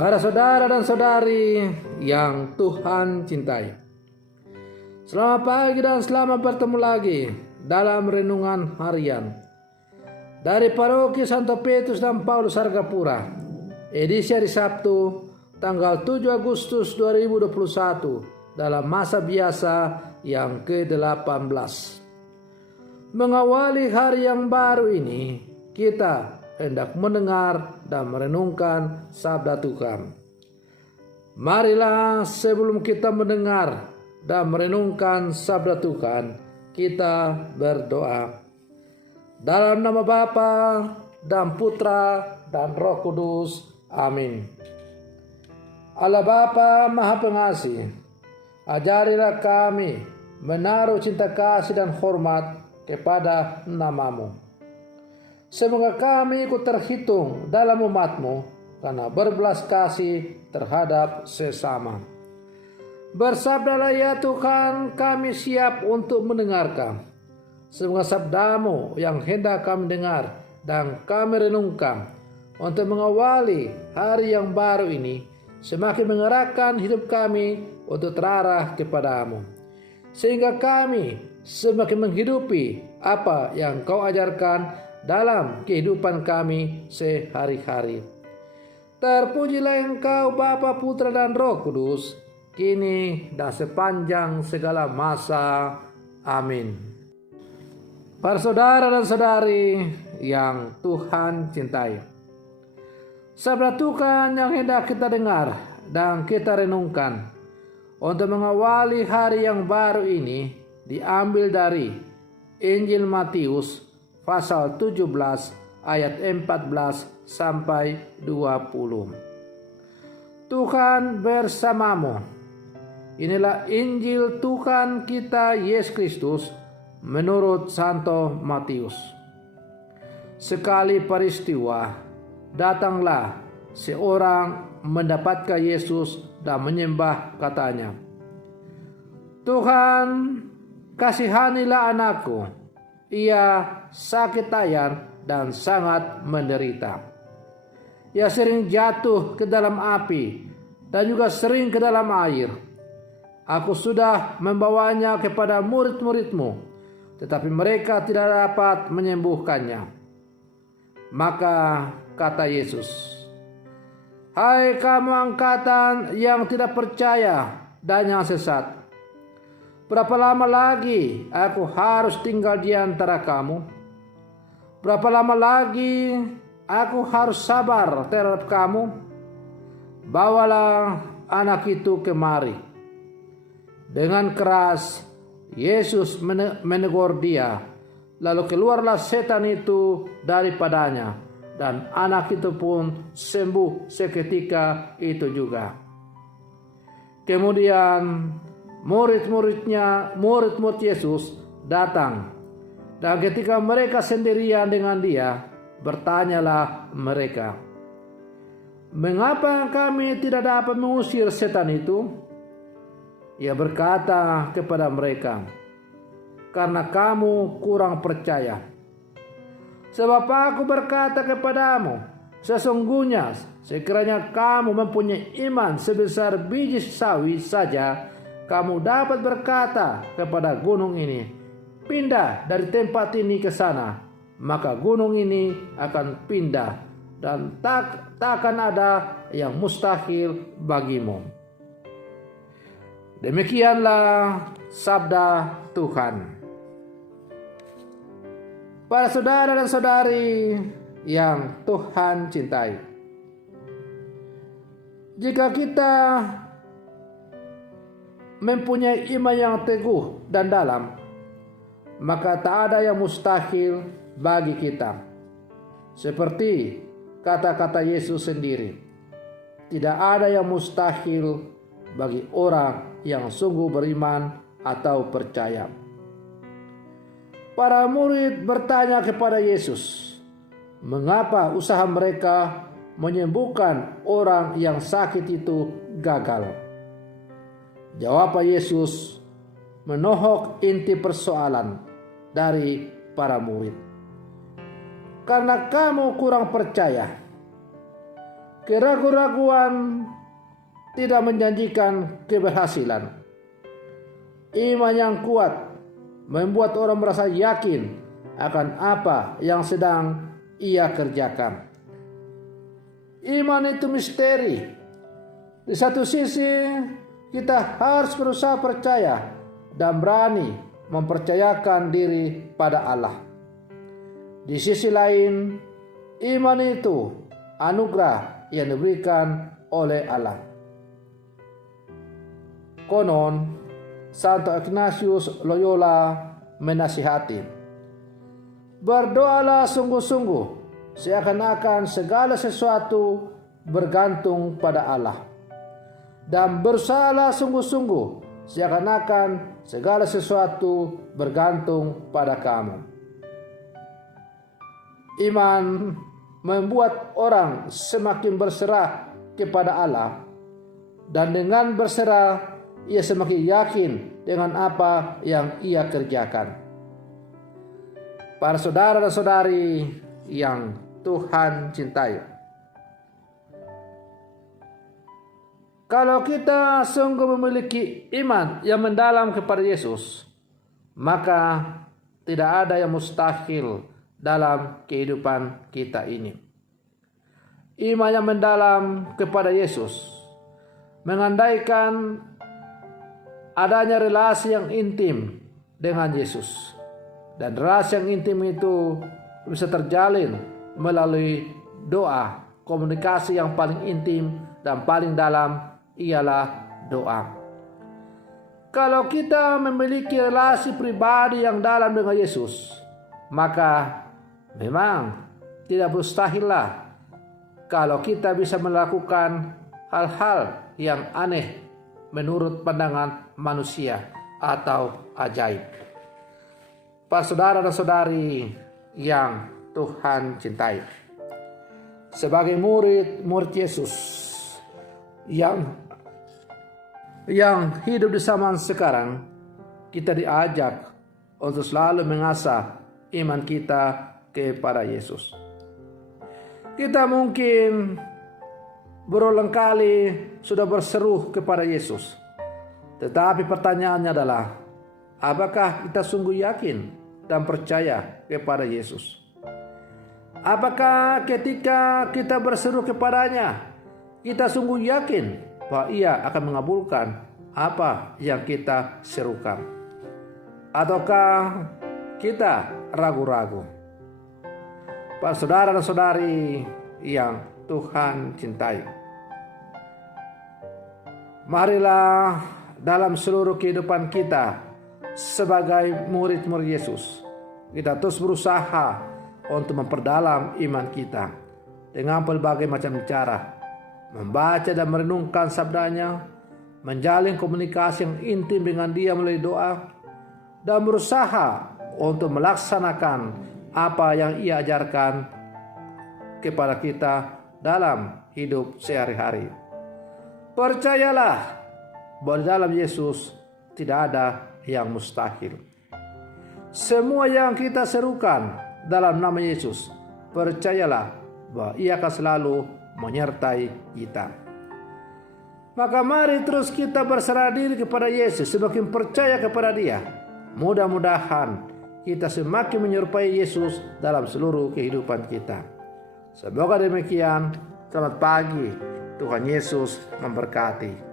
Para saudara dan saudari yang Tuhan cintai, selamat pagi dan selamat bertemu lagi dalam renungan harian dari Paroki Santo Petrus dan Paulus Argapura, edisi hari Sabtu tanggal 7 Agustus 2021 dalam masa biasa yang ke-18. Mengawali hari yang baru ini, kita hendak mendengar dan merenungkan sabda Tuhan. Marilah sebelum kita mendengar dan merenungkan sabda Tuhan, kita berdoa. Dalam nama Bapa dan Putra dan Roh Kudus. Amin. Allah Bapa Maha Pengasih, ajarilah kami menaruh cinta kasih dan hormat kepada nama-Mu. Semoga kami ikut terhitung dalam umat-Mu karena berbelas kasih terhadap sesama. Bersabdalah ya Tuhan, kami siap untuk mendengarkan. Semoga sabda-Mu yang hendak kami dengar dan kami renungkan untuk mengawali hari yang baru ini semakin mengerahkan hidup kami untuk terarah kepada-Mu. Sehingga kami semakin menghidupi apa yang Kau ajarkan dalam kehidupan kami sehari-hari. Terpujilah Engkau Bapa, Putra dan Roh Kudus, kini dan sepanjang segala masa. Amin. Para saudara dan saudari yang Tuhan cintai, sabda Tuhan yang hendak kita dengar dan kita renungkan untuk mengawali hari yang baru ini diambil dari Injil Matius pasal 17 ayat 14 sampai 20. Tuhan bersamamu. Inilah Injil Tuhan kita Yesus Kristus menurut Santo Matius. Sekali peristiwa, datanglah seorang mendapatkan Yesus dan menyembah, katanya, "Tuhan, kasihanilah anakku. Ia sakit tayang dan sangat menderita. Ia sering jatuh ke dalam api dan juga sering ke dalam air. Aku sudah membawanya kepada murid-murid-Mu, tetapi mereka tidak dapat menyembuhkannya." Maka kata Yesus, "Hai kamu angkatan yang tidak percaya dan yang sesat, berapa lama lagi aku harus tinggal di antara kamu? Berapa lama lagi aku harus sabar terhadap kamu? Bawalah anak itu kemari." Dengan keras Yesus menegur dia. Lalu keluarlah setan itu daripadanya, dan anak itu pun sembuh seketika itu juga. Kemudian murid-murid Yesus datang, dan ketika mereka sendirian dengan dia, bertanyalah mereka, "Mengapa kami tidak dapat mengusir setan itu?" Ia berkata kepada mereka, "Karena kamu kurang percaya. Sebab aku berkata kepadamu, sesungguhnya sekiranya kamu mempunyai iman sebesar biji sawi saja, kamu dapat berkata kepada gunung ini, 'Pindah dari tempat ini ke sana,' maka gunung ini akan pindah, dan takkan ada yang mustahil bagimu." Demikianlah sabda Tuhan. Para saudara dan saudari yang Tuhan cintai, jika kita mempunyai iman yang teguh dan dalam, maka tak ada yang mustahil bagi kita. Seperti kata-kata Yesus sendiri, tidak ada yang mustahil bagi orang yang sungguh beriman atau percaya. Para murid bertanya kepada Yesus, mengapa usaha mereka menyembuhkan orang yang sakit itu gagal? Jawab Yesus menohok inti persoalan dari para murid. Karena kamu kurang percaya. Keraguan-raguan tidak menjanjikan keberhasilan. Iman yang kuat membuat orang merasa yakin akan apa yang sedang ia kerjakan. Iman itu misteri. Di satu sisi kita harus berusaha percaya dan berani mempercayakan diri pada Allah. Di sisi lain, iman itu anugerah yang diberikan oleh Allah. Konon, Santo Ignatius Loyola menasihati, berdoalah sungguh-sungguh seakan-akan segala sesuatu bergantung pada Allah, dan berusahalah sungguh-sungguh seakan-akan segala sesuatu bergantung pada kamu. Iman membuat orang semakin berserah kepada Allah, dan dengan berserah ia semakin yakin dengan apa yang ia kerjakan. Para saudara dan saudari yang Tuhan cintai, kalau kita sungguh memiliki iman yang mendalam kepada Yesus, maka tidak ada yang mustahil dalam kehidupan kita ini. Iman yang mendalam kepada Yesus mengandaikan adanya relasi yang intim dengan Yesus. Dan relasi yang intim itu bisa terjalin melalui doa. Komunikasi yang paling intim dan paling dalam ialah doa. Kalau kita memiliki relasi pribadi yang dalam dengan Yesus, maka memang tidak mustahillah kalau kita bisa melakukan hal-hal yang aneh menurut pandangan manusia atau ajaib. Para saudara dan saudari yang Tuhan cintai, sebagai murid Yesus yang hidup di zaman sekarang, kita diajak untuk selalu mengasah iman kita kepada Yesus. Kita mungkin berulang kali sudah berseru kepada Yesus, tetapi pertanyaannya adalah, apakah kita sungguh yakin dan percaya kepada Yesus? Apakah ketika kita berseru kepadanya, kita sungguh yakin bahwa Ia akan mengabulkan apa yang kita serukan? Ataukah kita ragu-ragu? Para saudara dan saudari yang Tuhan cintai, marilah dalam seluruh kehidupan kita sebagai murid-murid Yesus, kita terus berusaha untuk memperdalam iman kita dengan berbagai macam cara, membaca dan merenungkan sabdanya, menjalin komunikasi yang intim dengan Dia melalui doa, dan berusaha untuk melaksanakan apa yang Ia ajarkan kepada kita dalam hidup sehari-hari. Percayalah bahwa di dalam Yesus tidak ada yang mustahil. Semua yang kita serukan dalam nama Yesus, percayalah bahwa Ia akan selalu menyertai kita. Maka mari terus kita berserah diri kepada Yesus, semakin percaya kepada Dia. Mudah-mudahan kita semakin menyerupai Yesus dalam seluruh kehidupan kita. Semoga demikian. Selamat pagi. Tuhan Yesus memberkati.